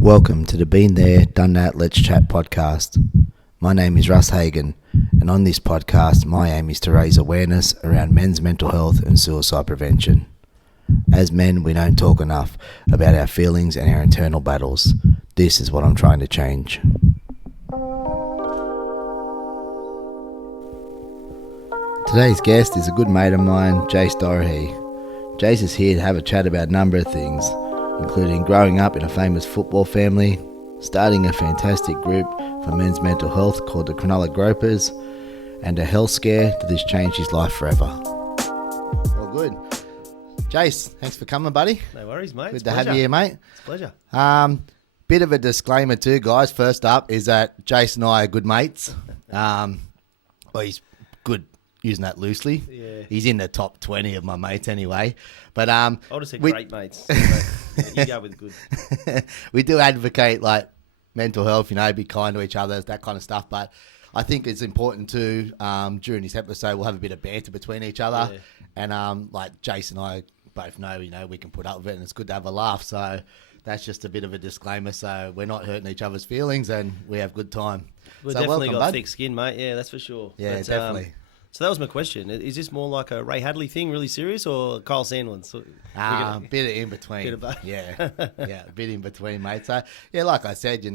Welcome to the Been There, Done That, Let's Chat podcast. My name is Russ Hagan, and on this podcast, my aim is to raise awareness around men's mental health and suicide prevention. As men, we don't talk enough about our feelings and our internal battles. This is what I'm trying to change. Today's guest is a good mate of mine, Jas Dorahy. Jas is here to have a chat about a number of things, including growing up in a famous football family, starting a fantastic group for men's mental health called the Cronulla Gropers, and a health scare that has changed his life forever. All good. Jas, thanks for coming, buddy. No worries, mate. Good to have you here, mate. It's a pleasure. Bit of a disclaimer too, guys. First up is that Jas and I are good mates. Well, he's good, using that loosely. Yeah. He's in the top 20 of my mates anyway. But I'll just say great mates. You go with good. We do advocate like mental health, be kind to each other, that kind of stuff. But I think it's important too, during this episode, we'll have a bit of banter between each other. Yeah. And like Jas and I both know, we can put up with it and it's good to have a laugh. So that's just a bit of a disclaimer. So we're not hurting each other's feelings and we have good time. We've so definitely welcome, got bud. thick skin, mate. Yeah, that's for sure. Yeah, but, definitely. So that was my question. Is this more like a Ray Hadley thing, really serious, or Kyle Sandlin? So bit of in between. Bit of both. Yeah, a bit in between, mate. So, yeah, like I said,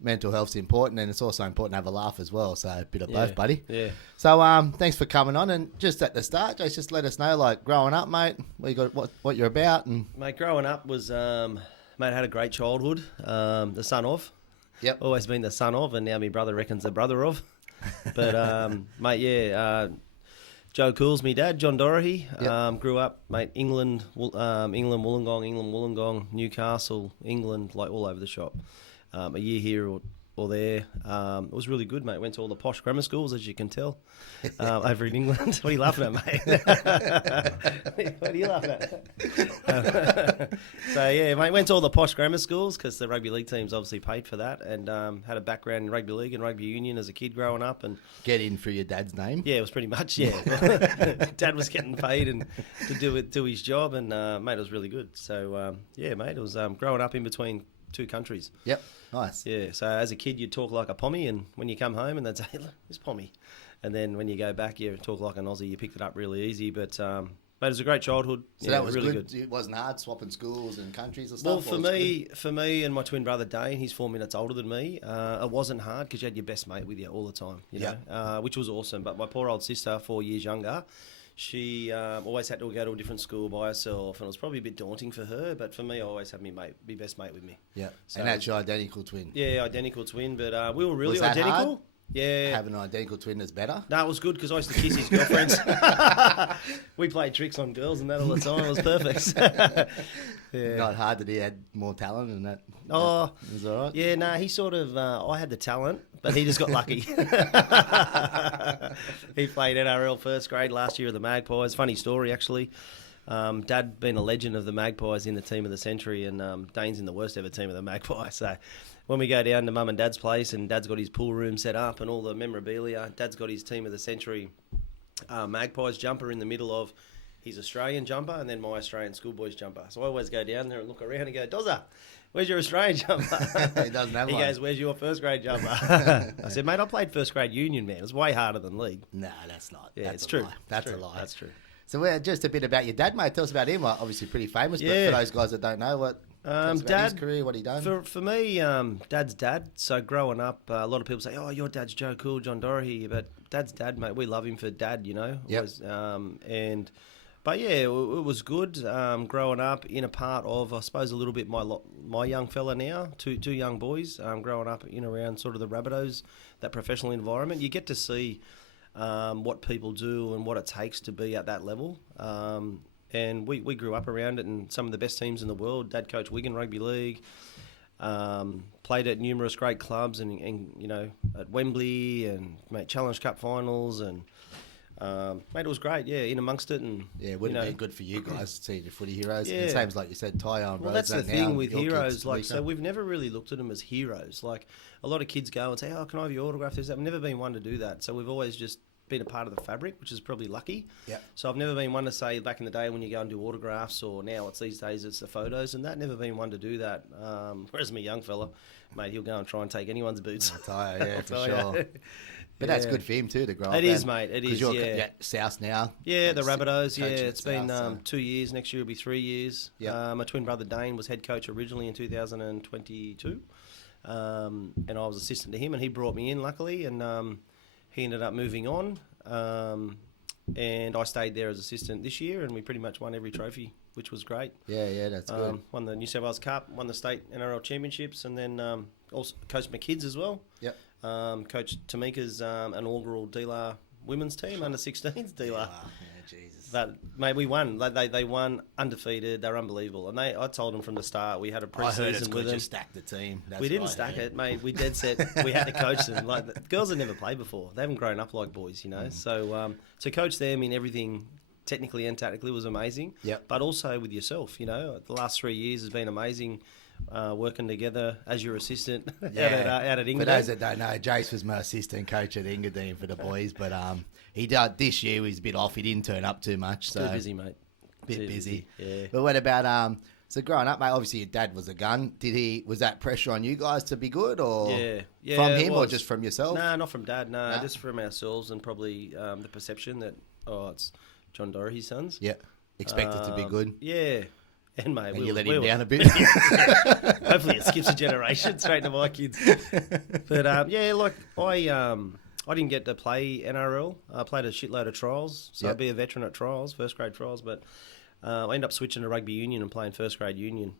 mental health's important and it's also important to have a laugh as well. So, a bit of both, buddy. Yeah. So, thanks for coming on. And just at the start, just let us know, like, growing up, mate, what you're about. And mate, growing up was, I had a great childhood. The son of. Yep. Always been the son of, and now my brother reckons the brother of. But, mate, Joe Cool's me dad, Jas Dorahy. Yep. Grew up, mate, England, Wollongong, Newcastle, England, like all over the shop. A year here or there. It was really good, mate. Went to all the posh grammar schools, as you can tell, over in England. What are you laughing at, mate? What are you laughing at? So, yeah, mate, went to all the posh grammar schools because the rugby league teams obviously paid for that, and had a background in rugby league and rugby union as a kid growing up. And get in through your dad's name. Yeah, it was pretty much, yeah. Dad was getting paid and to do his job, and, mate, it was really good. So, yeah, mate, it was growing up in between two countries. Yep, nice. Yeah, so as a kid, you'd talk like a Pommy, and when you come home and they'd say, look, it's Pommy. And then when you go back, you talk like an Aussie. You picked it up really easy, but mate, it was a great childhood. So that was really good. It wasn't hard swapping schools and countries and stuff? Well, for me and my twin brother Dane, he's 4 minutes older than me, it wasn't hard because you had your best mate with you all the time, you know, which was awesome. But my poor old sister, 4 years younger, she always had to go to a different school by herself, and it was probably a bit daunting for her. But for me, I always had my best mate with me. Yeah, so and that's your identical twin. Yeah, identical twin, but we were really was that identical. Hard? Yeah, having an identical twin is better. No, it was good because I used to kiss his girlfriends. We played tricks on girls and that all the time. It was perfect. Yeah. Not hard that he had more talent and that. Oh, that was all right. Yeah, no, he sort of. I had the talent, but he just got lucky. He played NRL first grade last year at the Magpies. Funny story, actually. Dad been a legend of the Magpies in the team of the century, and Dane's in the worst ever team of the Magpies. So when we go down to Mum and Dad's place, and Dad's got his pool room set up and all the memorabilia, Dad's got his team of the century Magpies jumper in the middle of his Australian jumper and then my Australian schoolboys jumper. So I always go down there and look around and go, Dozza, where's your Australian jumper? He doesn't have one. He goes, where's your first grade jumper? I said, mate, I played first grade union, man. It was way harder than league. No, that's not. Yeah, that's it's true. Lie. That's true. a lie. That's true. So just a bit about your dad, mate. Tell us about him. Well, obviously pretty famous, but for those guys that don't know, what his career, what he done? For me, Dad's dad. So growing up, a lot of people say, oh, your dad's Joe Cool, Jas Dorahy, but Dad's dad, mate, we love him for Dad, you know. Yep. But yeah, it was good growing up in a part of, I suppose, a little bit my young fella now, two young boys growing up in around sort of the Rabbitohs, that professional environment. You get to see what people do and what it takes to be at that level. And we grew up around it, and some of the best teams in the world. Dad coached Wigan Rugby League, played at numerous great clubs, and you know, at Wembley and made Challenge Cup finals, and mate, it was great. Yeah, in amongst it, and yeah, it would have been good for you guys to see your footy heroes. Yeah. And same as like you said, Tyon. Well, that's the thing with heroes. Like, so we've never really looked at them as heroes. Like, a lot of kids go and say, "Oh, can I have your autograph?" There's that. I've never been one to do that. So we've always just been a part of the fabric, which is probably lucky. Yeah. So I've never been one to say back in the day when you go and do autographs, or now it's these days it's the photos and that. Never been one to do that. Whereas my young fella, mate, he'll go and try and take anyone's boots. Yeah, for sure. But that's good for him too to grow up. It is, mate. It is. You're South now. Yeah, the Rabbitohs. Yeah, it's been South, 2 years. Next year will be 3 years. Yeah. My twin brother Dane was head coach originally in 2022, and I was assistant to him, and he brought me in luckily, and he ended up moving on, and I stayed there as assistant this year, and we pretty much won every trophy, which was great. Yeah, that's good. Won the New South Wales Cup, won the state NRL championships, and then also coached my kids as well. Yep. Coached Tamika's inaugural D-La women's team, under 16s D-La. Yeah, Jesus. But mate, we won. They won undefeated. They're unbelievable. And I told them from the start we had a pre-season I heard it's with good them. to stack the team. That's We didn't what I stack heard. it, mate. We dead set. We had to coach them. Like the girls had never played before. They haven't grown up like boys, you know. So to coach them in everything, technically and tactically, was amazing. Yep. But also with yourself, you know, the last 3 years has been amazing. Working together as your assistant out at Engadine. For those that don't know, Jace was my assistant coach at Engadine for the boys, but he did this year. He was a bit off. He didn't turn up too much. So Too busy, mate. Bit busy. Yeah. But what about so growing up, mate? Obviously, your dad was a gun. Was that pressure on you guys to be good, or Yeah, from it him, or was. just from yourself? No, not from Dad. No, No? just from ourselves, and probably the perception that it's Jas Dorahy's sons. Yeah, expected to be good. Yeah, and mate, And you let him down a bit. Hopefully, it skips a generation straight to my kids. But like I didn't get to play NRL. I played a shitload of trials, so Yep. I'd be a veteran at trials, first grade trials. But I ended up switching to rugby union and playing first grade union.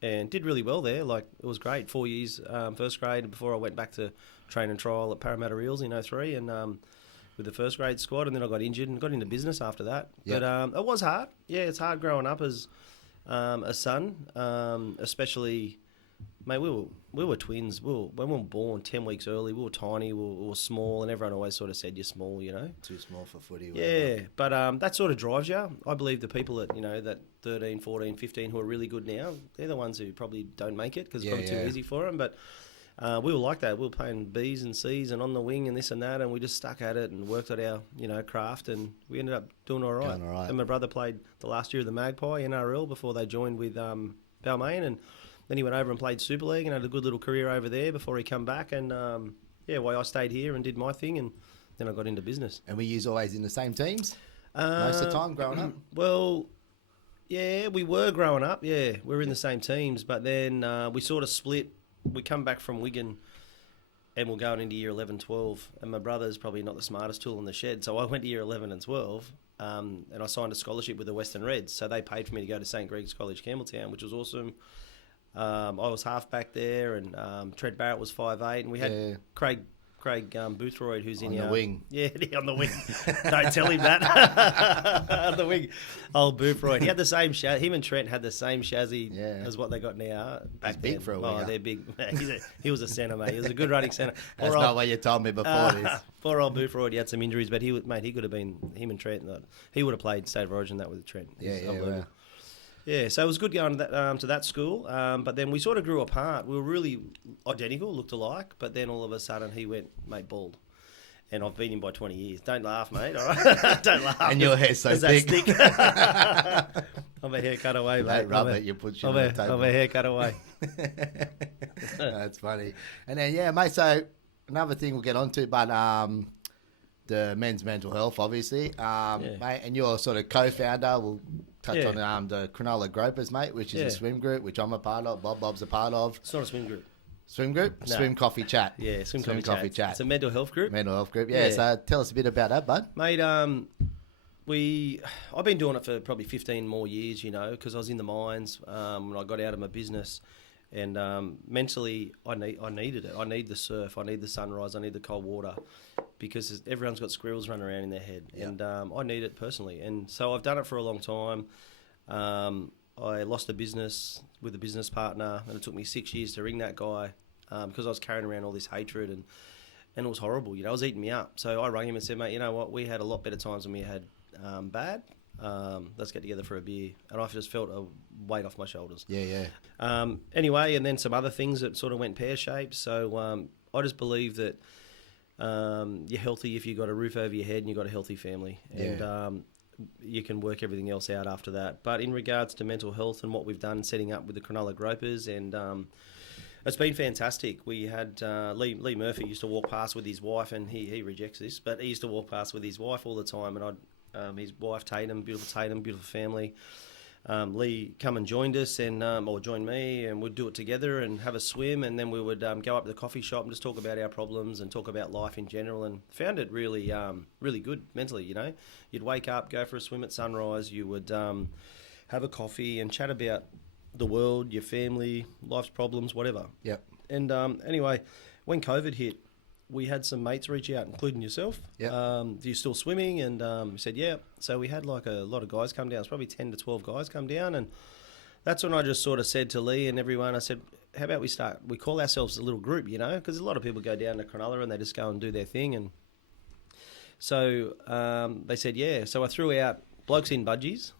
And did really well there. Like, it was great. 4 years first grade before I went back to train and trial at Parramatta Eels in 03 and with the first grade squad, and then I got injured and got into business after that. Yep. But it was hard. Yeah, it's hard growing up as a son, especially, mate, we were twins. When we were born 10 weeks early, we were tiny, we were small, and everyone always sort of said you're small, you know. Too small for footy. Yeah, but that sort of drives you. I believe the people that, you know, that 13, 14, 15 who are really good now, they're the ones who probably don't make it because it's probably too easy for them. But we were like that. We were playing Bs and Cs and on the wing and this and that, and we just stuck at it and worked at our, you know, craft, and we ended up doing all right. Going all right. And my brother played the last year of the Magpie NRL before they joined with Balmain, and then he went over and played Super League and had a good little career over there before he come back. And I stayed here and did my thing, and then I got into business. And we use always in the same teams most of the time growing up. Well, yeah, we were growing up. Yeah, we were in the same teams, but then we sort of split. We come back from Wigan and we're going into year 11, 12, and my brother's probably not the smartest tool in the shed, so I went to year 11 and 12, and I signed a scholarship with the Western Reds, so they paid for me to go to St. Greg's College, Campbelltown, which was awesome. I was half back there, and Trent Barrett was 5'8", and we had Craig Boothroyd, who's On in the wing. Yeah, on the wing. Don't tell him that. On the wing. Old Boothroyd. He had the same him and Trent had the same chassis as what they got now. Back He's big then. for a winger. Oh, they're big. He was a centre, mate. He was a good running centre. That's not what you told me before this. Poor old Boothroyd, he had some injuries, but he could have been, him and Trent, he would have played State of Origin that with Trent. Yeah. Yeah, so it was good going to that school, but then we sort of grew apart. We were really identical, looked alike, but then all of a sudden he went, mate, bald. And I've been him by 20 years. Don't laugh, mate, all right? Don't laugh. And your hair's so thick. I'm a haircut away, mate. Don't rub it, you put shit on the table. I'm a haircut away. That's funny. And then, mate, so another thing we'll get onto, but the men's mental health, obviously. Mate, and you're sort of co-founder. We'll touch on the Cronulla Gropers, mate, which is a swim group, which I'm a part of. Bob's a part of. It's not a swim group. Swim group? No. Swim Coffee Chat. Yeah, swim coffee chat. It's chat. a mental health group. Mental health group, yeah. So tell us a bit about that, bud. Mate, I've been doing it for probably 15 more years, you know, because I was in the mines when I got out of my business, and mentally I needed it. I need the surf, I need the sunrise, I need the cold water, because everyone's got squirrels running around in their head, and I need it personally. And so I've done it for a long time. I lost a business with a business partner, and it took me 6 years to ring that guy because I was carrying around all this hatred, and it was horrible. You know, it was eating me up. So I rang him and said, mate, you know what? We had a lot better times than we had bad. Let's get together for a beer. And I just felt a weight off my shoulders. Yeah. Anyway, and then some other things that sort of went pear-shaped. So I just believe that You're healthy if you've got a roof over your head and you've got a healthy family. Yeah. And you can work everything else out after that. But in regards to mental health and what we've done setting up with the Cronulla Gropers, and it's been fantastic. We had Lee Murphy used to walk past with his wife, and he rejects this, but he used to walk past with his wife all the time, and his wife Tatum, beautiful family. Lee come and joined us or joined me, and we'd do it together and have a swim, and then we would go up to the coffee shop and just talk about our problems and talk about life in general, and found it really really good mentally. You'd wake up, go for a swim at sunrise, you would have a coffee and chat about the world, your family, life's problems, whatever. Yep. And anyway, when COVID hit, we had some mates reach out, including yourself. Yep. You're still swimming? And we said, yeah. So we had like a lot of guys come down. It's probably 10 to 12 guys come down. And that's when I just sort of said to Lee and everyone, I said, how about we call ourselves a little group, because a lot of people go down to Cronulla and they just go and do their thing. And so they said, yeah. So I threw out blokes in budgies,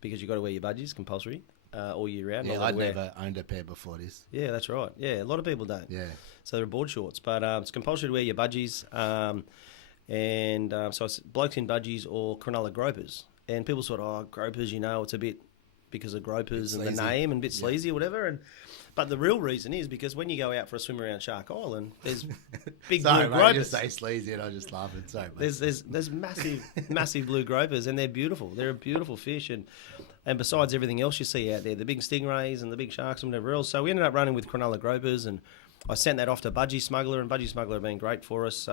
because you've got to wear your budgies, compulsory, all year round. Yeah, I'd never owned a pair before this. Yeah, that's right. Yeah, a lot of people don't. Yeah. So they're board shorts, but it's compulsory to wear your budgies. So it's blokes in budgies or Cronulla Gropers. And people sort of, Gropers, it's a bit because of Gropers and the name and a bit sleazy or whatever. But the real reason is because when you go out for a swim around Shark Island, there's big Sorry, blue mate, gropers. You just say sleazy and I just laugh at so much. There's massive blue gropers, and they're beautiful. They're a beautiful fish, and besides everything else you see out there, the big stingrays and the big sharks and whatever else. So we ended up running with Cronulla Gropers, and I sent that off to Budgie Smuggler, and Budgie Smuggler have been great for us.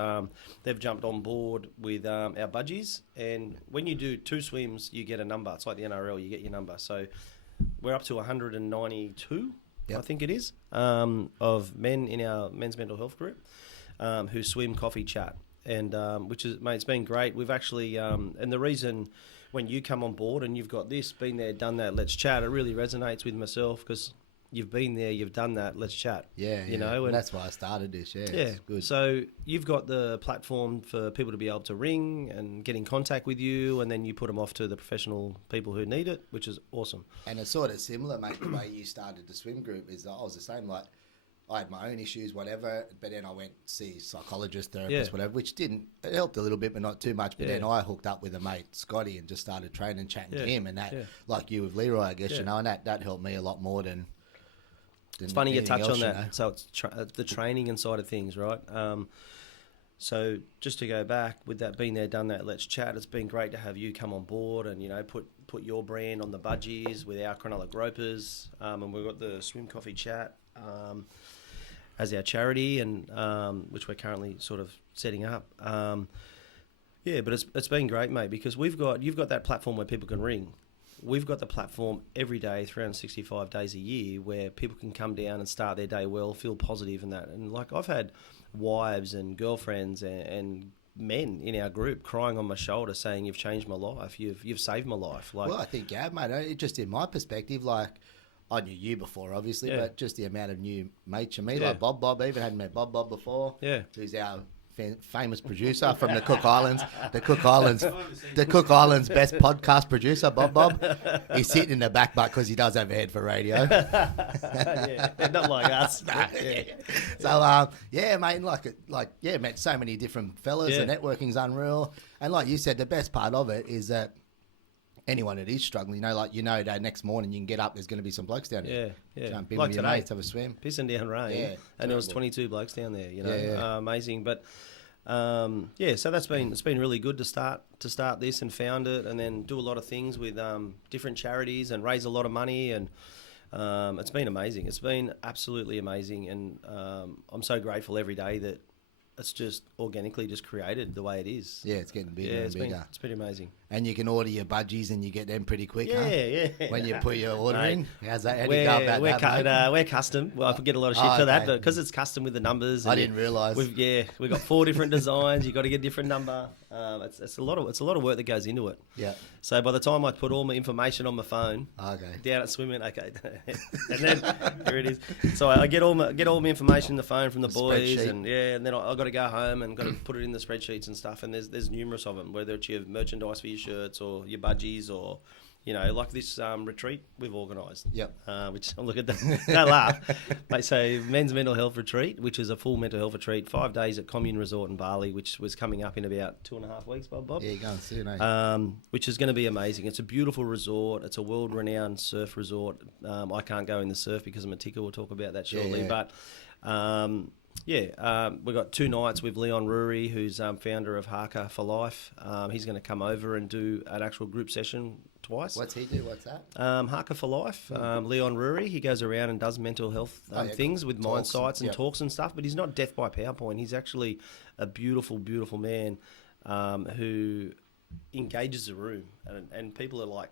They've jumped on board with our budgies, and when you do 2 swims, you get a number. It's like the NRL, you get your number. So we're up to 192, yep. I think it is, of men in our men's mental health group who swim, coffee, chat, and which is, mate, it's been great. We've actually, and the reason when you come on board and you've got this, been there, done that, let's chat, it really resonates with myself because you've been there, you've done that, let's chat. Yeah, and that's why I started this, yeah. It's good. So you've got the platform for people to be able to ring and get in contact with you, and then you put them off to the professional people who need it, which is awesome. And it's sort of similar, mate, the way you started the swim group is I was the same, like, I had my own issues, whatever, but then I went to see psychologist, therapist, whatever, which it helped a little bit, but not too much. But then I hooked up with a mate, Scotty, and just started training, chatting to him, and that, like you with Leroy, I guess, and that helped me a lot more than it's funny you touch else, on that. So it's the training and side of things, right? So just to go back with that, been there, done that, let's chat. It's been great to have you come on board and, put your brand on the budgies with our Cronulla Gropers. And we've got the Swim Coffee Chat as our charity, and which we're currently sort of setting up. But it's been great, mate, because you've got that platform where people can ring. We've got the platform every day, 365 days a year, where people can come down and start their day well, feel positive and that. And like I've had wives and girlfriends and men in our group crying on my shoulder saying, "You've changed my life. You've saved my life." Like, well, I think mate. Just in my perspective, like I knew you before, obviously, but just the amount of new mates you meet, like Bob. I even hadn't met Bob before. Yeah, who's our famous producer from the Cook Islands, the Cook Islands best podcast producer, Bob. He's sitting in the back butt because he does have a head for radio. Not like us. So mate, met so many different fellas. The networking's unreal, and like you said, the best part of it is that anyone that is struggling, that next morning you can get up, there's going to be some blokes down there. Jump in with your mates, have a swim. Pissing down rain, and there was 22 blokes down there. Amazing. But so it's been really good to start this and found it, and then do a lot of things with different charities and raise a lot of money, and it's been amazing. It's been absolutely amazing, and I'm so grateful every day that it's just organically just created the way it is. Yeah, it's getting bigger and bigger. It's pretty amazing. And you can order your budgies and you get them pretty quick, Yeah. When you put your order in. How's that? How do you go about that, we're custom. Well, I forget a lot of shit for that, but because it's custom with the numbers. I didn't realise. We've got 4 different designs. You've got to get a different number. It's a lot of work that goes into it. Yeah. So by the time I put all my information on my phone, down at swimming, and then here it is. So I get all my information on the phone from the boys, and then I got to go home and got to put it in the spreadsheets and stuff. And there's numerous of them, whether it's your merchandise for your shirts or your budgies or like this retreat we've organised. Yep. Which look at that, don't laugh. Mate, so men's mental health retreat, which is a full mental health retreat, 5 days at Commune Resort in Bali, which was coming up in about 2.5 weeks, Bob. Yeah, you're going soon, eh? Which is going to be amazing. It's a beautiful resort. It's a world-renowned surf resort. I can't go in the surf because I'm a ticker. We'll talk about that shortly. Yeah. But we've got 2 nights with Leon Rury, who's founder of Haka for Life. He's going to come over and do an actual group session twice. What's he do? What's that? Haka for Life. Leon Rury, he goes around and does mental health things with mind sites and talks and stuff, but he's not death by PowerPoint. He's actually a beautiful, beautiful man who engages the room. And people are like,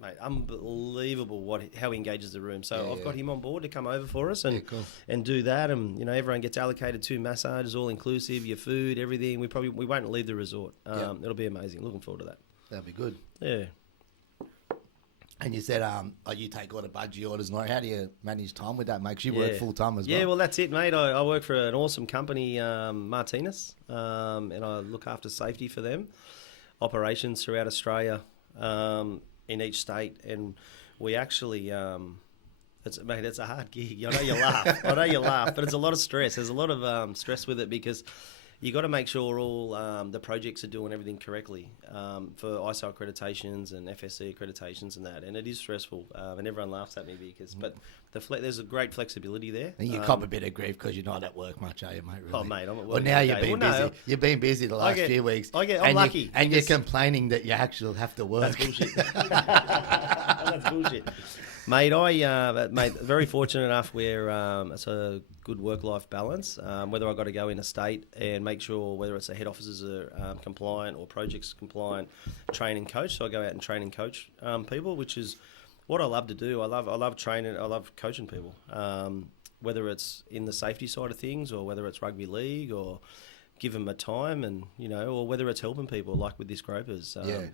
mate, unbelievable how he engages the room. So I've got him on board to come over for us and do that. And everyone gets allocated 2 massages, all inclusive, your food, everything. We won't leave the resort. It'll be amazing. Looking forward to that. That'll be good. Yeah. And you said you take all the budgie orders. And how do you manage time with that, mate? 'Cause you work full time as well. Yeah, well, that's it, mate. I work for an awesome company, Martinez, and I look after safety for them, operations throughout Australia, in each state, and we actually, it's a hard gig. I know you laugh, but it's a lot of stress. There's a lot of stress with it because you got to make sure all the projects are doing everything correctly for ISO accreditations and FSC accreditations and that, and it is stressful, and everyone laughs at me but there's a great flexibility there. And you cop a bit of grief because you're not at work much, are you, mate? Really? Oh, mate, I'm at work. Well, now you've been busy. You've been busy the last few weeks. I'm lucky. You're complaining that you actually have to work. That's bullshit. That's bullshit. Mate, very fortunate enough where it's a good work-life balance. Whether I've got to go in a state and make sure whether it's the head officers are compliant or projects compliant, train and coach. So I go out and train and coach people, which is what I love to do. I love training. I love coaching people. Whether it's in the safety side of things or whether it's rugby league or give them a time and, or whether it's helping people like with this Gropers. I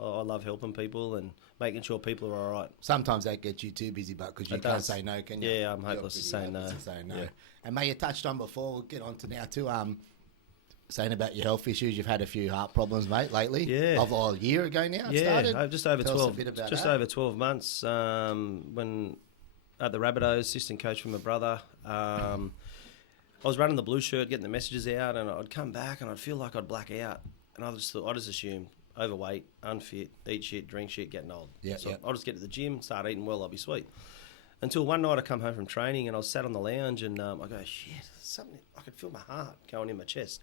love helping people and making sure people are all right. Sometimes that gets you too busy, but because you can't say no, can you? Yeah, I'm hopeless to say no. Yeah. And mate, you touched on before, we'll get on to now too, saying about your health issues. You've had a few heart problems, mate, lately. Yeah. Of a year ago now it started? Just over Tell 12. us a bit about just that. over 12 months when at the Rabbitohs, assistant coach from my brother. I was running the blue shirt, getting the messages out, and I'd come back and I'd feel like I'd black out. And I just assumed overweight, unfit, eat shit, drink shit, getting old. I'll just get to the gym, start eating well, I'll be sweet. Until one night I come home from training and I was sat on the lounge and I go, shit, something, I could feel my heart going in my chest.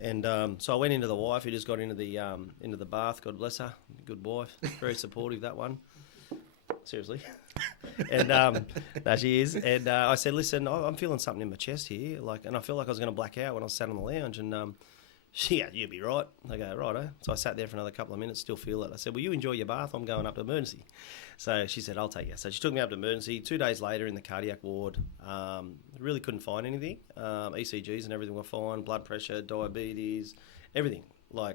And so I went into the wife who just got into the bath, God bless her, good wife, very supportive, that one. Seriously. And no, she is. And I said, listen, I'm feeling something in my chest here. And I felt like I was going to black out when I sat on the lounge. And you'll be right. I go, righto. So I sat there for another couple of minutes, still feel it. I said, well, you enjoy your bath. I'm going up to emergency. So she said, I'll take you. So she took me up to emergency. 2 days later in the cardiac ward, really couldn't find anything. ECGs and everything were fine. Blood pressure, diabetes, everything. Like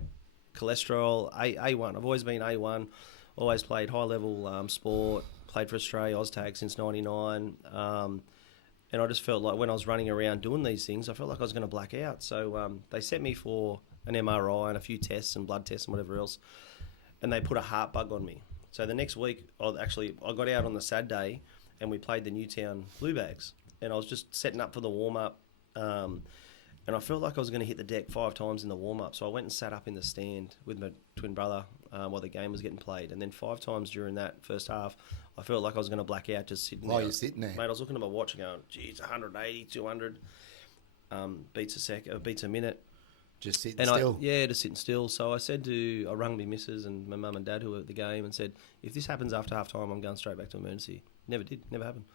cholesterol, A1. I've always been A1. Always played high-level sport, played for Australia, Oztag since 99. And I just felt like when I was running around doing these things, I felt like I was going to black out. So they sent me for an MRI and a few tests and blood tests and whatever else, and they put a heart bug on me. So the next week, I got out on the Saturday and we played the Newtown Blue Bags. And I was just setting up for the warm-up. And I felt like I was going to hit the deck 5 times in the warm-up. So I went and sat up in the stand with my twin brother while the game was getting played. And then 5 times during that first half, I felt like I was going to black out just sitting there. While you're sitting there? Mate, I was looking at my watch and going, geez, 180, 200 beats a minute. Just sitting still? Just sitting still. So I rung my missus and my mum and dad who were at the game and said, if this happens after half-time, I'm going straight back to emergency. Never happened.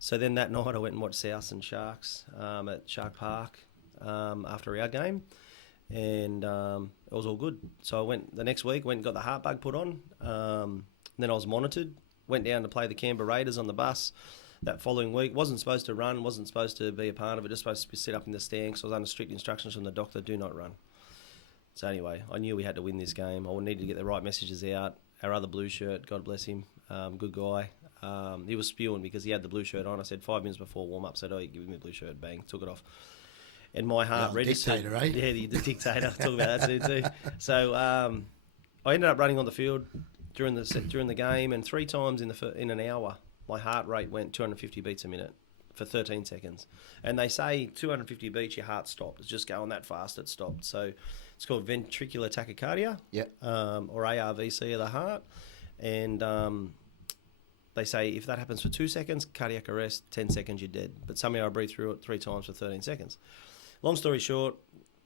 So then that night I went and watched South and Sharks at Shark Park. After our game, and it was all good. So I went the next week, and got the heart bug put on. Then I was monitored, went down to play the Canberra Raiders on the bus that following week. Wasn't supposed to run, wasn't supposed to be a part of it, just supposed to sit up in the stand because I was under strict instructions from the doctor, do not run. So anyway, I knew we had to win this game. I needed to get the right messages out. Our other blue shirt, God bless him, good guy. He was spewing because he had the blue shirt on. I said 5 minutes before warm-up, said, oh, give me a blue shirt, bang, took it off. And my heart registered. Dictator, eh? Yeah, the dictator. Talk about that too. So I ended up running on the field during the game, and 3 times in an hour, my heart rate went 250 beats a minute for 13 seconds. And they say 250 beats, your heart stopped. It's just going that fast, it stopped. So it's called ventricular tachycardia, or ARVC of the heart. And they say if that happens for 2 seconds, cardiac arrest, 10 seconds, you're dead. But somehow I breathed through it 3 times for 13 seconds. Long story short,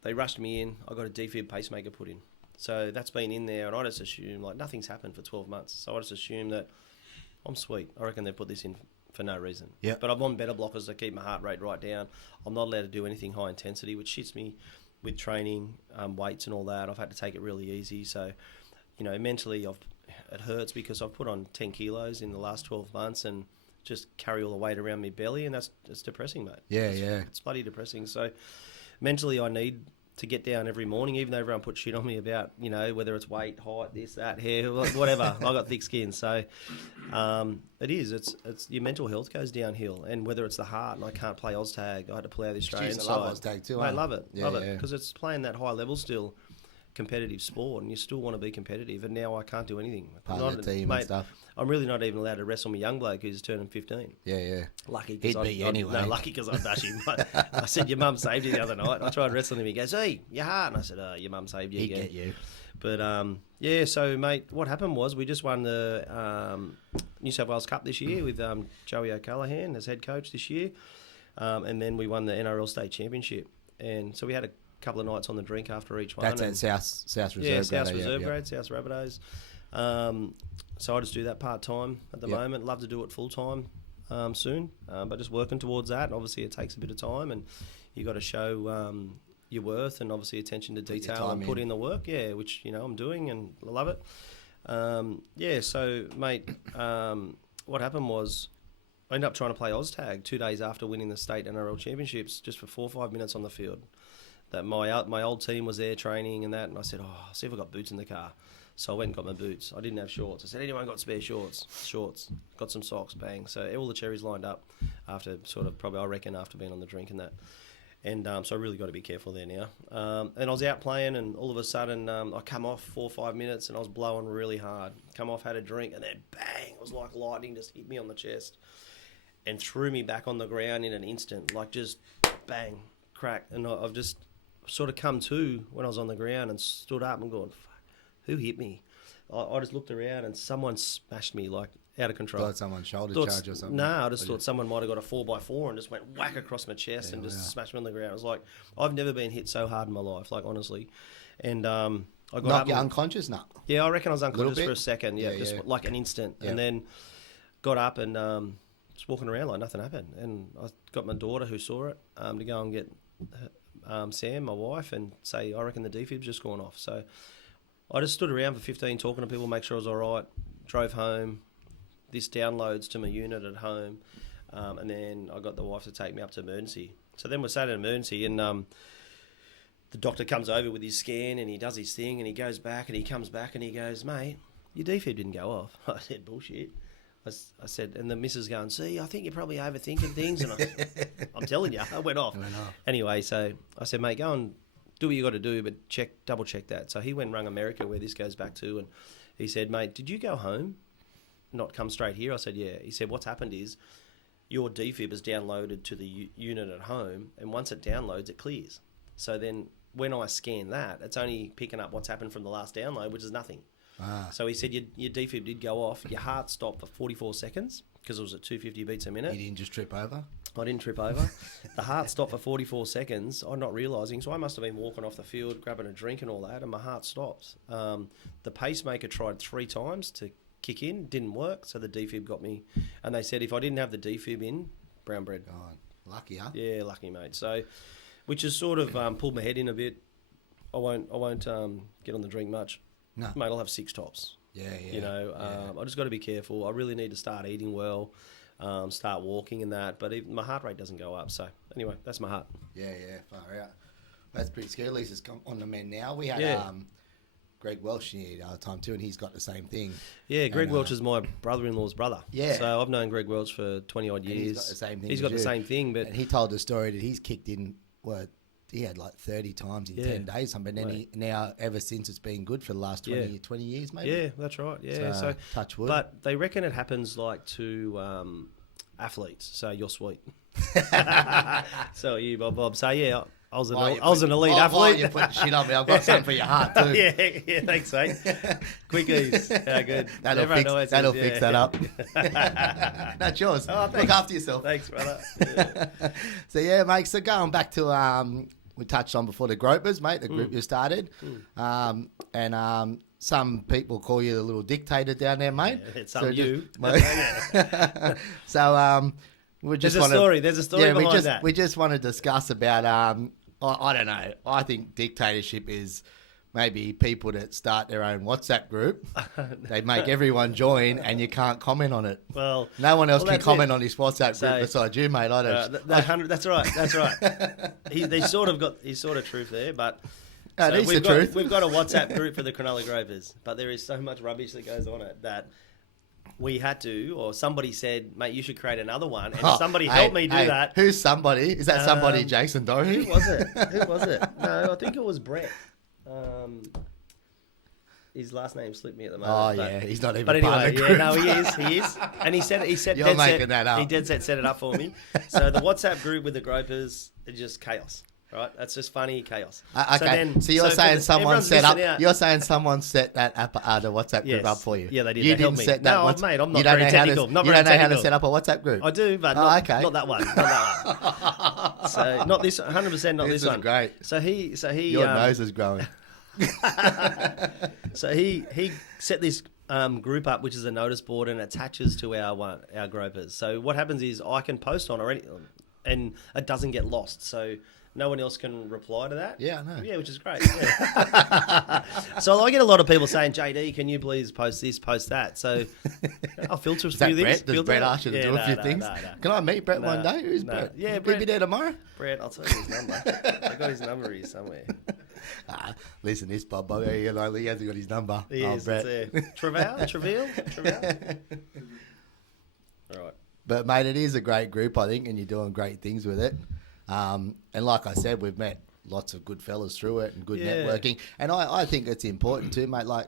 they rushed me in. I got a defib pacemaker put in. So that's been in there, and I just assume, like, nothing's happened for 12 months. So I just assume that I'm sweet. I reckon they put this in for no reason. Yeah. But I'm on beta blockers to keep my heart rate right down. I'm not allowed to do anything high intensity, which shits me with training, weights and all that. I've had to take it really easy. So, you know, mentally it hurts because I've put on 10 kilos in the last 12 months and just carry all the weight around my belly, and it's depressing, mate. It's bloody depressing. So mentally I need to get down every morning, even though everyone puts shit on me about, you know, whether it's weight, height, this, that, hair, whatever. I've got thick skin. So it's your mental health goes downhill. And whether it's the heart, and I can't play Oztag, I had to play the Australian side. I love Oztag too. I love it. Because it's playing that high level still, competitive sport, and you still want to be competitive, and now I can't do anything. Part of the team and stuff. I'm really not even allowed to wrestle my young bloke who's turning 15. Lucky because lucky because I bash him. I said your mum saved you the other night. I tried wrestling him. He goes, "Hey, your heart," and I said, "Your mum saved you again." He'd get you. But so mate, what happened was we just won the New South Wales Cup this year with Joey O'Callaghan as head coach this year, and then we won the NRL State Championship, and so we had a couple of nights on the drink after each one. That's at South Reserve. Yeah, South Reserve grade, South Rabbitohs. So I just do that part-time at the moment. Love to do it full-time soon, but just working towards that. And obviously it takes a bit of time, and you got to show your worth and obviously attention to detail and put in the work, which, you know, I'm doing and I love it. So, mate, what happened was I ended up trying to play Oztag 2 days after winning the state NRL championships just for 4 or 5 minutes on the field. That my old team was there training and that, and I said, see if I got boots in the car. So I went and got my boots. I didn't have shorts. I said, anyone got spare shorts? Got some socks, bang. So all the cherries lined up after after being on the drink and that. And so I really got to be careful there now. And I was out playing, and all of a sudden I come off 4 or 5 minutes, and I was blowing really hard. Come off, had a drink, and then bang, it was like lightning just hit me on the chest and threw me back on the ground in an instant, like just bang, crack. And I've just sort of come to when I was on the ground and stood up and gone, fuck, who hit me? I just looked around and someone smashed me, like, out of control. Thought someone shoulder charge or something? No, I just thought someone might have got a 4x4 and just went whack across my chest and just smashed me on the ground. I was like, I've never been hit so hard in my life, like, honestly. And I got knocked you unconscious? No. Yeah, I reckon I was unconscious for a second. Just like an instant. Yeah. And then got up and just walking around like nothing happened. And I got my daughter who saw it to go and get Sam, my wife, and say, I reckon the defib's just gone off. So I just stood around for 15 talking to people, make sure I was all right, drove home. This downloads to my unit at home, and then I got the wife to take me up to emergency. So then we're sat in emergency, and the doctor comes over with his scan, and he does his thing, and he goes back, and he comes back, and he goes, mate, your defib didn't go off. I said, bullshit. I said, and the missus going, see, I think you're probably overthinking things, and I'm telling you, I went off. Anyway, so I said, mate, go and do what you got to do, but double check that. So he went and rung America, where this goes back to, and he said, mate, did you go home? Not come straight here? I said, yeah. He said, what's happened is your defib is downloaded to the unit at home, and once it downloads, it clears. So then when I scan that, it's only picking up what's happened from the last download, which is nothing. So he said, your defib did go off. Your heart stopped for 44 seconds because it was at 250 beats a minute. You didn't just trip over? I didn't trip over. The heart stopped for 44 seconds. I'm not realising. So I must have been walking off the field, grabbing a drink and all that, and my heart stopped. The pacemaker tried 3 times to kick in, didn't work, so the defib got me. And they said if I didn't have the defib in, brown bread. Oh, lucky, huh? Yeah, lucky, mate. So, which has sort of pulled my head in a bit. I won't get on the drink much. No. Mate, I'll have 6 tops. Yeah. You know, I just got to be careful. I really need to start eating well, start walking and that. But my heart rate doesn't go up. So, anyway, that's my heart. Yeah, far out. That's pretty scary. Lisa's on the mend now. We had Greg Welch here the other time too, and he's got the same thing. Yeah, Greg Welch is my brother-in-law's brother. Yeah. So I've known Greg Welch for 20-odd years. He's got the same thing. He's got the same thing. But and he told the story that he's kicked in, he had like 30 times in Yeah. 10 days. But then now, ever since, it's been good for the last 20 years, maybe. Yeah, that's right. Yeah, so touch wood. But they reckon it happens like to athletes. So you're sweet. So are you, Bob. So yeah, I was an elite athlete. You put shit on me. I've got something for your heart too. yeah, thanks, mate. Quickies. How good. That'll fix that up. That's yours. Oh, look after yourself. Thanks, brother. Yeah. So yeah, mate. So going back to we touched on before the Gropers, mate, the group you started, and some people call you the little dictator down there, mate. Yeah, it's So we just There's a story behind that. We just want to discuss about I don't know. I think dictatorship is maybe people that start their own WhatsApp group. They make everyone join, and you can't comment on it. Well, no one else can comment it. on this WhatsApp group besides you, mate. I don't. That's right. That's right. He's sort of truth there, but. We've got a WhatsApp group for the Cronulla Gropers, but there is so much rubbish that goes on it that we had to, or somebody said, mate, you should create another one, and somebody helped me do that. Who's somebody? Is that somebody Jas Dorahy? Who was it? No, I think it was Brett. His last name slipped me at the moment. Oh, he's not even part of the group. Yeah, no, he is. And he said You're making that up. He dead set it up for me. So the WhatsApp group with the Gropers is just chaos. Right, that's just funny chaos. Okay, so you're saying someone set up. You're saying someone set that app, the WhatsApp group up for you. Yeah, they did. You didn't helped set that. No, mate, I'm not you don't very technical. You don't know how to set up a WhatsApp group. I do, but not that one. Not that one. So not this. 100% not this one. This is great. So he. Your nose is growing. So he set this group up, which is a notice board, and attaches to our Gropers. So what happens is I can post on already, and it doesn't get lost. So no one else can reply to that. Yeah, I know. Yeah, which is great. Yeah. So I get a lot of people saying, JD, can you please post this, post that? So I'll filter a few things. Does Brett ask you to do a few things? No. Can I meet Brett one day? Who's Brett? Yeah, Brett. Brett. He'll be there tomorrow? Brett, I'll tell you his number. I got his number here somewhere. Listen, this Bob, he hasn't got his number. He is, Brett. Travail? All right. But, mate, it is a great group, I think, and you're doing great things with it. And like I said, we've met lots of good fellas through it and good networking. And I think it's important too, mate. Like,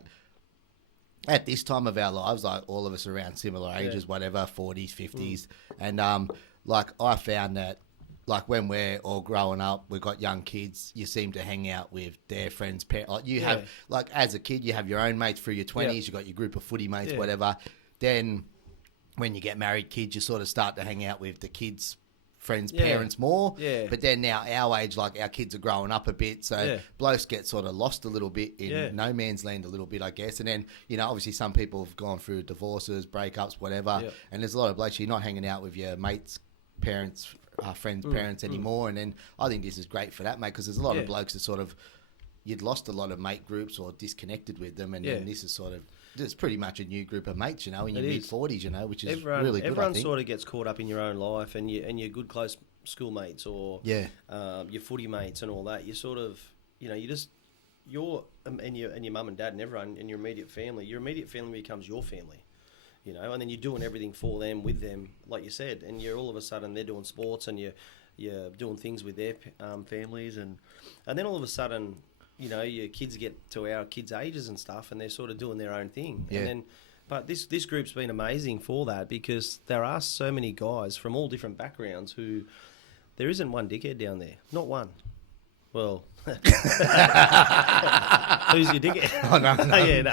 at this time of our lives, like all of us around similar ages, whatever, 40s, 50s. And, like, I found that, like, when we're all growing up, we've got young kids, you seem to hang out with their friends. Like, you have, like, as a kid, you have your own mates through your 20s. You've got your group of footy mates, whatever. Then when you get married, kids, you sort of start to hang out with the kids' friends' parents more. Yeah. But then now our age, like our kids are growing up a bit. So blokes get sort of lost a little bit in no man's land a little bit, I guess. And then, you know, obviously some people have gone through divorces, breakups, whatever. Yeah. And there's a lot of blokes, you're not hanging out with your mates' parents, friends' parents anymore. And then I think this is great for that, mate, because there's a lot of blokes that sort of, you'd lost a lot of mate groups or disconnected with them. And then this is sort of, it's pretty much a new group of mates, you know, in your mid-40s, you know, which is really good, everyone sort of gets caught up in your own life and your good close schoolmates or your footy mates and all that. You sort of, you know, and your mum and dad and everyone in your immediate family becomes your family, you know, and then you're doing everything for them, with them, like you said, and you're all of a sudden they're doing sports and you're doing things with their families and then all of a sudden, you know, your kids get to our kids' ages and stuff, and they're sort of doing their own thing. Yeah. And then, but this group's been amazing for that because there are so many guys from all different backgrounds who there isn't one dickhead down there, not one. Well, who's your dickhead? Oh, no.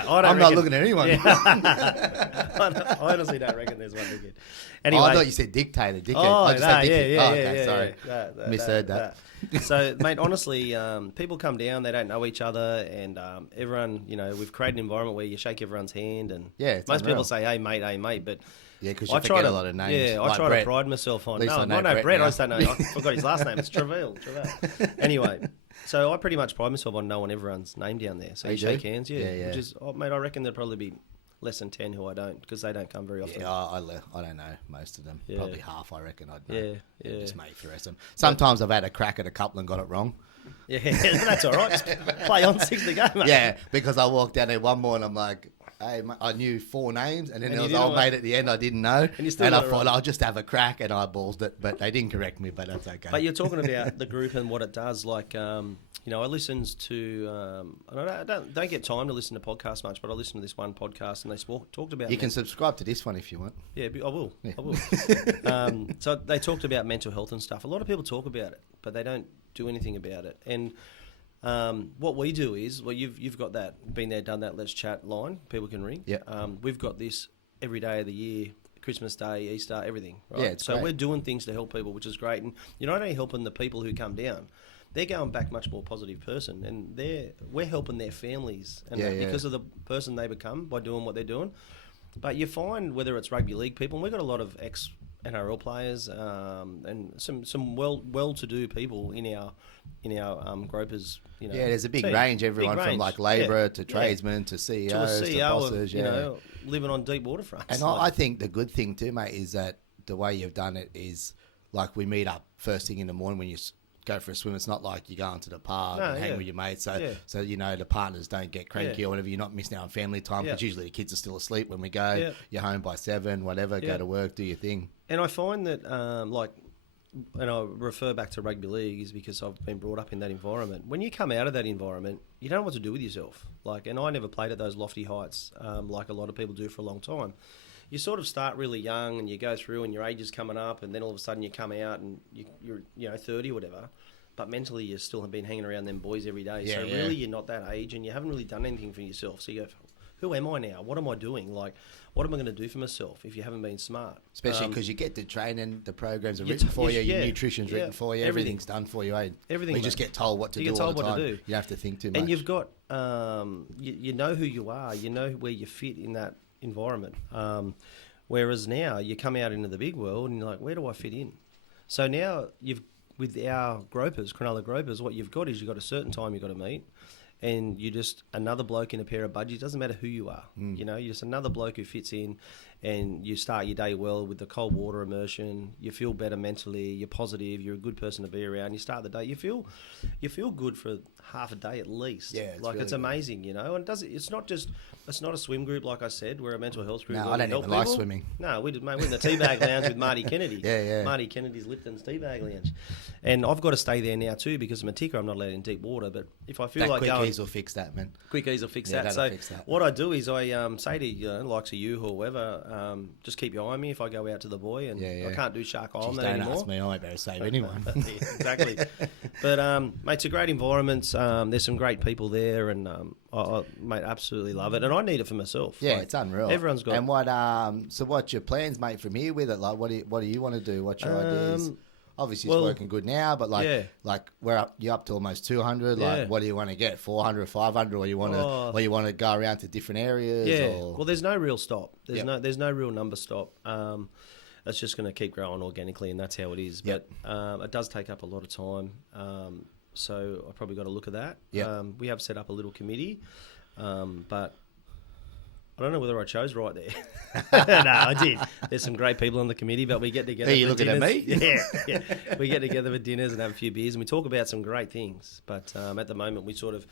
I'm not looking at anyone. Yeah. I honestly don't reckon there's one dickhead. Anyway, I thought you said dictator. Oh, I just said dickhead. Okay, sorry. Misheard that. So, mate, honestly, people come down, they don't know each other, and everyone, you know, we've created an environment where you shake everyone's hand, and most people say, hey, mate, but... Yeah, because you forget a lot of names. Yeah, I try to pride myself on... No, I know Brett. I just don't know. I forgot his last name. It's Travail. Anyway, so I pretty much pride myself on knowing everyone's name down there. So you shake hands, which is... Oh, mate, I reckon there'd probably be less than 10 who I don't, because they don't come very often. Yeah, I don't know most of them. Yeah. Probably half, I reckon. I'd know. Yeah. Just mate for the rest of them. Sometimes I've had a crack at a couple and got it wrong. Yeah, that's all right. Just play on 6 to go, mate. Yeah, because I walked down there one morning, I'm like, I knew 4 names, and then And there you was didn't old know- mate at the end I didn't know. And you still I got it thought, right. I'll just have a crack, and I ballsed it. But they didn't correct me, but that's okay. But you're talking about the group and what it does. Like, I listens to, and I don't get time to listen to podcasts much, but I listen to this one podcast, and they talked about. You can subscribe to this one if you want. Yeah, I will. Yeah. I will. So they talked about mental health and stuff. A lot of people talk about it, but they don't do anything about it. And what we do is, well, you've got that, been there, done that, let's chat line. People can ring. Yeah. We've got this every day of the year, Christmas Day, Easter, everything. Right? Yeah, it's so great. we're doing things to help people, which is great. And you're not only helping the people who come down, they're going back much more positive person, and we're helping their families and because of the person they become by doing what they're doing. But you find whether it's rugby league people, and we've got a lot of ex-NRL players and some well-to-do people in our Gropers. There's a big team. range. Everyone Big from range. like labourer to Yeah. tradesmen to CEOs to a to CEO bosses. of living on deep waterfronts. And I think the good thing too, mate, is that the way you've done it is like we meet up first thing in the morning when you go for a swim. It's not like you're going to the pub and hang with your mates. So the partners don't get cranky or whatever. You're not missing out on family time because usually the kids are still asleep when we go. Yeah. You're home by 7, whatever. Go to work, do your thing. And I find that and I refer back to rugby league is because I've been brought up in that environment. When you come out of that environment, you don't know what to do with yourself. And I never played at those lofty heights like a lot of people do for a long time. You sort of start really young and you go through and your age is coming up, and then all of a sudden you come out and you're 30 or whatever, but mentally you still have been hanging around them boys every day. So really you're not that age and you haven't really done anything for yourself. So you go, who am I now? What am I doing? Like, what am I going to do for myself if you haven't been smart? Especially because you get to train and the programs are written for you, your nutrition's written for you, everything's done for you. Everything. You just get told what to do all the time. You don't have to think too much. And you've got, you know who you are. You know where you fit in that environment. Whereas now you come out into the big world and you're like, where do I fit in? So now with our Gropers, Cronulla Gropers, what you've got is you've got a certain time you've got to meet, and you're just another bloke in a pair of budgies. It doesn't matter who you are. You're just another bloke who fits in, and you start your day well with the cold water immersion. You feel better mentally. You're positive. You're a good person to be around. You start the day. You feel good for half a day at least. Yeah, it's amazing, And it's not a swim group, like I said. We're a mental health group. No, I don't even like swimming. No, we're in the teabag lounge with Marty Kennedy. Yeah. Marty Kennedy's Lipton's teabag lounge. And I've got to stay there now too because I'm a ticker. I'm not allowed in deep water. But if I feel like quick going... ease will fix that, man. Quick ease will fix Yeah, that. that'll So fix that. what I do is I say to likes of you or whoever, just keep your eye on me if I go out to the boy, and I can't do Shark Island Don't anymore. ask me, I won't be able to save anyone. Yeah, exactly. But mate, it's a great environment. There's some great people there, and I mate, absolutely love it, and I need it for myself. Yeah, it's unreal. Everyone's got. And what? So what's your plans, mate, from here with it? Like, what do you want to do? What's your ideas? Obviously, it's working good now, but like you're up to almost 200. Like, what do you want to get? 400, 500, or you want to go around to different areas? Yeah. Or? Well, there's no real stop. There's no real number stop. It's just going to keep growing organically, and that's how it is. But it does take up a lot of time. So I've probably got to look at that. We have set up a little committee, but I don't know whether I chose right there. No, I did. There's some great people on the committee, but we get together. Are you looking at me? Yeah. We get together for dinners and have a few beers, and we talk about some great things. But at the moment, we sort of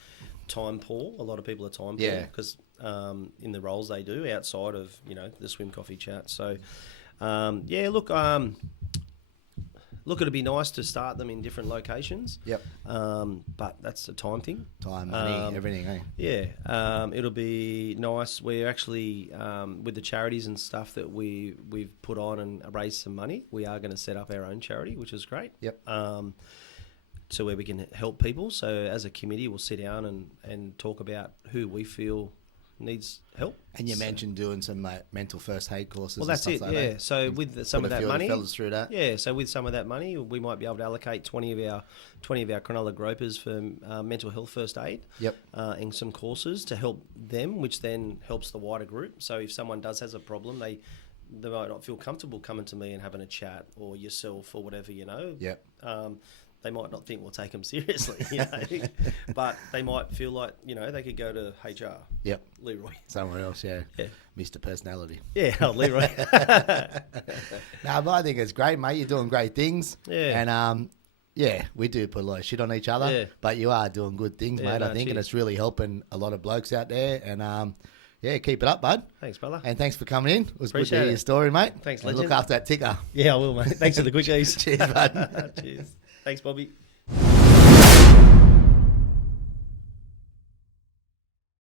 time poor. A lot of people are time poor because in the roles they do outside of the swim coffee chat. So look, it'd be nice to start them in different locations. Yep. But that's a time thing. Time, money, everything, eh? Yeah. It'll be nice. We're actually, with the charities and stuff that we've put on and raised some money, we are going to set up our own charity, which is great. Yep. So where we can help people. So as a committee, we'll sit down and talk about who we feel needs help. And you mentioned doing some mental first aid courses. Well, that's and stuff it. like Yeah. that. So with some of that money, fellas through that. Yeah. So with some of that money, we might be able to allocate 20 of our Cronulla Gropers for mental health first aid. Yep. And some courses to help them, which then helps the wider group. So if someone has a problem, they might not feel comfortable coming to me and having a chat, or yourself, or whatever. Yep. They might not think we'll take them seriously, but they might feel like, they could go to HR. Yep. Leroy. Somewhere else, yeah. Yeah. Mr. Personality. Yeah, Leroy. No, but I think it's great, mate. You're doing great things. Yeah. And, we do put a lot of shit on each other, but you are doing good things, mate, I think, and it's really helping a lot of blokes out there. And, Yeah, keep it up, bud. Thanks, brother. And thanks for coming in. It was good to Appreciate hear it. your story, mate. Thanks, and legend. look after that ticker. Yeah, I will, mate. Thanks for the quickies. Cheers, bud. Cheers. Thanks, Bobby.